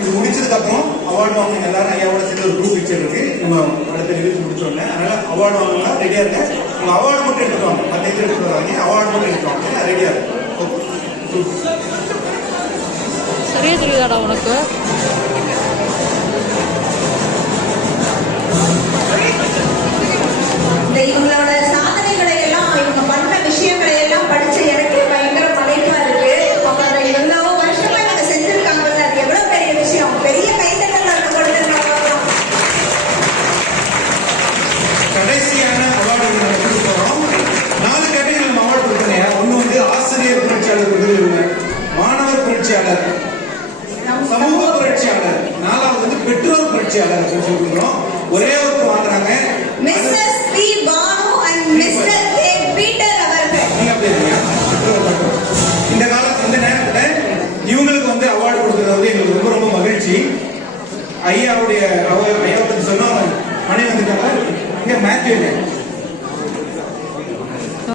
இது முடிச்சதுக்கு அப்புறம் அவார்டு வாங்கின எல்லாரும் ஐயாவோட சேர்ந்து ஒரு குரூப் பிக்சர் இருக்கு. நம்ம அடுத்த நிகழ்ச்சி முடிச்சோடனே அதனால அவார்டு வாங்கினா ரெடியா இருக்க. உங்க அவார்டு மட்டும் எடுத்துவாங்க, மற்ற இது எடுத்து வராங்க. அவார்டு மட்டும் எடுத்துவாங்க, ரெடியா இருக்கும். சரியா தெரியுதாடா உனக்கு? இவங்களோட சாதனைகளை எல்லாம் இவங்க பண்ண விஷயங்களை எல்லாம் படிச்சு எனக்கு பயங்கர மலைப்பா இருக்கு. அவங்க எவ்வளவு வருஷமா இவங்க செஞ்சிருக்காங்கல்ல, அது எவ்வளவு பெரிய விஷயம். பெரிய கைத்தட்டல் கொடுத்துருக்காங்க. கடைசியான அவார்டு கொடுக்க போறோம். 4 கேட்டகரி நம்ம அவார்டு கொடுக்கணும். ஒண்ணு வந்து ஆசிரியர் புரட்சியாளர் விருது, மாணவர் புரட்சியாளர், சமூக புரட்சியாளர், 4வது வந்து பெற்றோர் புரட்சியாளர் கொடுக்கிறோம். ஒரே ஒருத்தர் வாங்குறாங்க, mister Sri Bhanu and mister A Peter அவர்கள். இந்த காலத்துல இந்த நேரத்துல இவங்களுக்கு வந்து அவார்டு கொடுக்கறது வந்து எங்களுக்கு ரொம்ப ரொம்ப மகிழ்ச்சி. ஐயாவுடைய ஐயாவை பத்தி சொன்னா மணி வந்துட்டாங்க. இங்க மேத்யூ